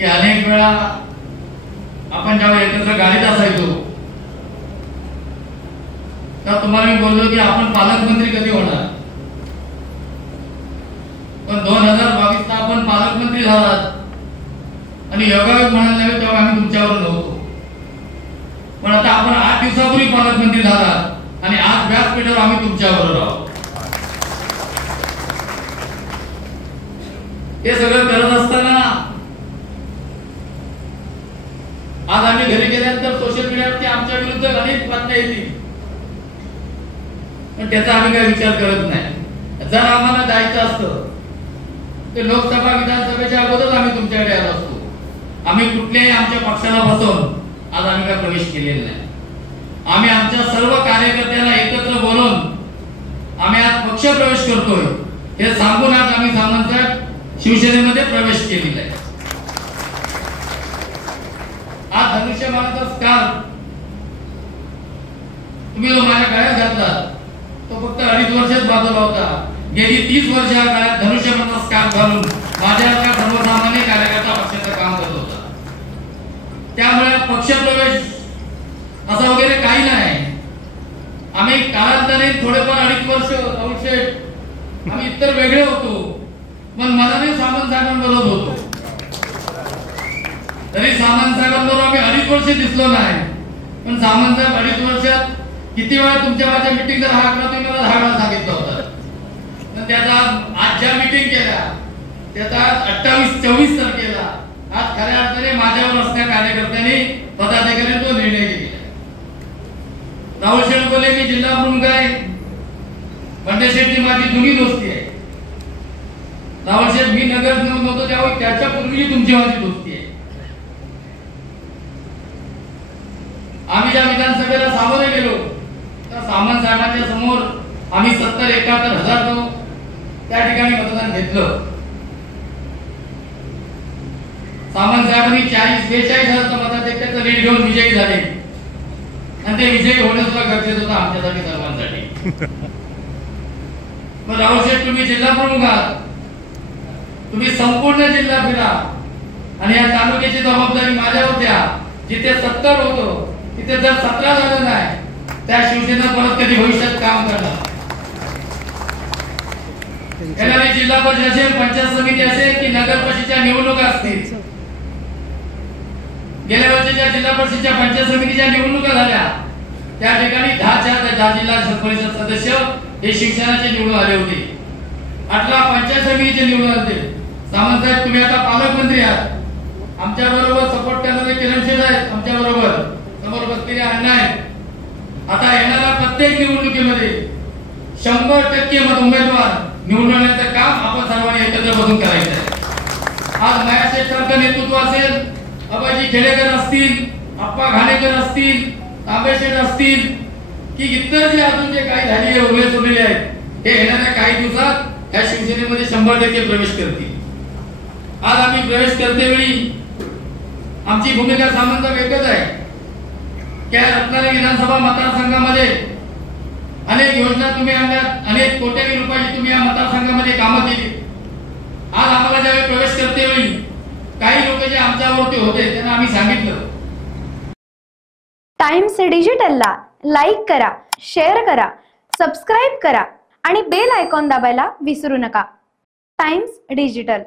की अनेक वेळा आपण जेव्हा एकत्र गाडीत असायचो तर तुम्हाला मी बोललो की आपण पालकमंत्री कधी होणार, पण 2022 ला आपण पालकमंत्री झालात आणि योगायोग म्हणायला लागले तेव्हा आम्ही तुमच्यावर नव्हतो, पण आता आपण 8 दिवसापूर्वी पालकमंत्री झालात आणि आज व्यासपीठावर आम्ही तुमच्याबरोबर आहोत। हे सगळं करत असताना आज आम्ही घरी गेल्यानंतर सोशल मीडियावरती आमच्या विरुद्ध अनेक बातम्या येतील, पण त्याचा आम्ही काही विचार करत नाही। जर आम्हाला जायचं असतं तर लोकसभा विधानसभेच्या अगोदर आम्ही तुमच्याकडे आलो असतो। आम्ही कुठल्याही आमच्या पक्षाला बसवून आज आम्ही काय प्रवेश केलेला नाही। आम्ही आमच्या सर्व कार्यकर्त्यांना एकत्र बोलून आम्ही आज पक्ष प्रवेश करतोय हे सांगून आज आम्ही सामंत शिवसेनेमध्ये प्रवेश केलेला आहे। आज धनुष्यबाणाचा स्कार्फ तुम्ही जो माझ्या गळ्यात घातला तो फक्त 2.5 वर्षात बाजूला होता। गेली 30 वर्ष या काळात धनुष्यबाणाचा स्कार्फ घालून माझ्या सर्वसामान्य कार्यकर्ता पक्षाचं काम करत होता। त्यामुळे पक्ष प्रवेश असं वगैरे काही नाही। आम्ही कालांतराने थोडेफार 2.5 वर्ष अवश्य आम्ही इतर वेगळे होतो, पण मनाने सामंत साहेबांबरोबर होतो। तरी सामंत साहेबांबरोबर आम्ही 2.5 वर्ष दिसलो नाही, पण सामंत साहेब 2.5 वर्षात किती वेळा तुमच्या माझ्या मीटिंग जर हाकला तुम्ही मला 10 वेळा सांगितलं होतं। त्याचा आज ज्या मीटिंग केल्या त्याचा 28-24 तारखेला आज खऱ्या अर्थाने माझ्यावर असणाऱ्या कार्यकर्त्यांनी पदाधिकाऱ्यांनी तो निर्णय घेतला। राहुल शेठ बोलले मी जिल्हा प्रमुख आहे, बंडे शेट्टी माझी जुनी दोस्ती आहे। राहुल शेठ मी नगर नव्हतो त्यावेळी त्याच्या पूर्वी तुमची माझी दोस्ती आहे। आम्ही ज्या विधानसभेला सामोरे गेलो तर सामंत साहेबांच्या समोर आम्ही 70-71 हजार त्या ठिकाणी मतदान घेतलं। सामंत साहेबांनी 40-42 हजार मताधिक्याचं लीड घेऊन विजयी झाले आणि ते विजयी होणं सुद्धा गरजेचं होतं आमच्यासाठी सर्वांसाठी। मग राहुल शेठ तुम्ही जिल्हा प्रमुख आहात, तुम्ही संपूर्ण जिल्हा फिरा आणि या तालुक्याची जबाबदारी माझ्यावर द्या। जिथे 70 होतो तिथे जर 17 झालं नाही त्या शिवसेना परत कधी भविष्यात काम करणार। येणारी जिल्हा परिषद असेल, पंचायत समिती असेल की नगर परिषदेच्या निवडणुका असतील, गेल्या वर्षीच्या जिल्हा परिषदेच्या पंचायत समितीच्या निवडणुका झाल्या त्या ठिकाणी 10 जिल्हा परिषद सदस्य हे शिवसेनेचे निवडून आले होते। 8 पंचायत समितीचे निवडून आले। सामंत साहेब तुम्ही आता पालकमंत्री आहात, आमच्या बरोबर सपोर्ट करणारे किरण शेठ आहेत, आमच्या बरोबर समोर बसलेले अण्णा आहेत। आता येणाऱ्या प्रत्येक निवडणुकीमध्ये 100% उमेदवार निवडून आणण्याचं काम आपण सर्वांनी एकत्र बसून करायचं आहे। आज महाराष्ट्राचं नेतृत्व असेल, अभयजी खेडेकर असतील, अप्पा घाणेकर असतील, तांबेशेठ असतील की इतर जे अजून जे काही झालेले उमेदवार आहेत हे येणाऱ्या काही दिवसात या शिवसेनेमध्ये 100% प्रवेश करतील। आज आम्ही प्रवेश करतेवेळी आमची भूमिका सामंत एकच आहे की रत्नागिरी विधानसभा मतदारसंघामध्ये अनेक योजना तुम्ही आणल्यात, अनेक कोट्यावधी रुपयाची तुम्ही या मतदारसंघामध्ये कामं केली। आज आम्हाला ज्यावेळी प्रवेश करतेवेळी काही लोक जे आमच्यावरती होते त्यांना आम्ही सांगितलं टाइम्स डिजिटलला लाईक करा, शेअर करा, सबस्क्राईब करा आणि बेल आयकॉन दाबायला विसरू नका। Times digital.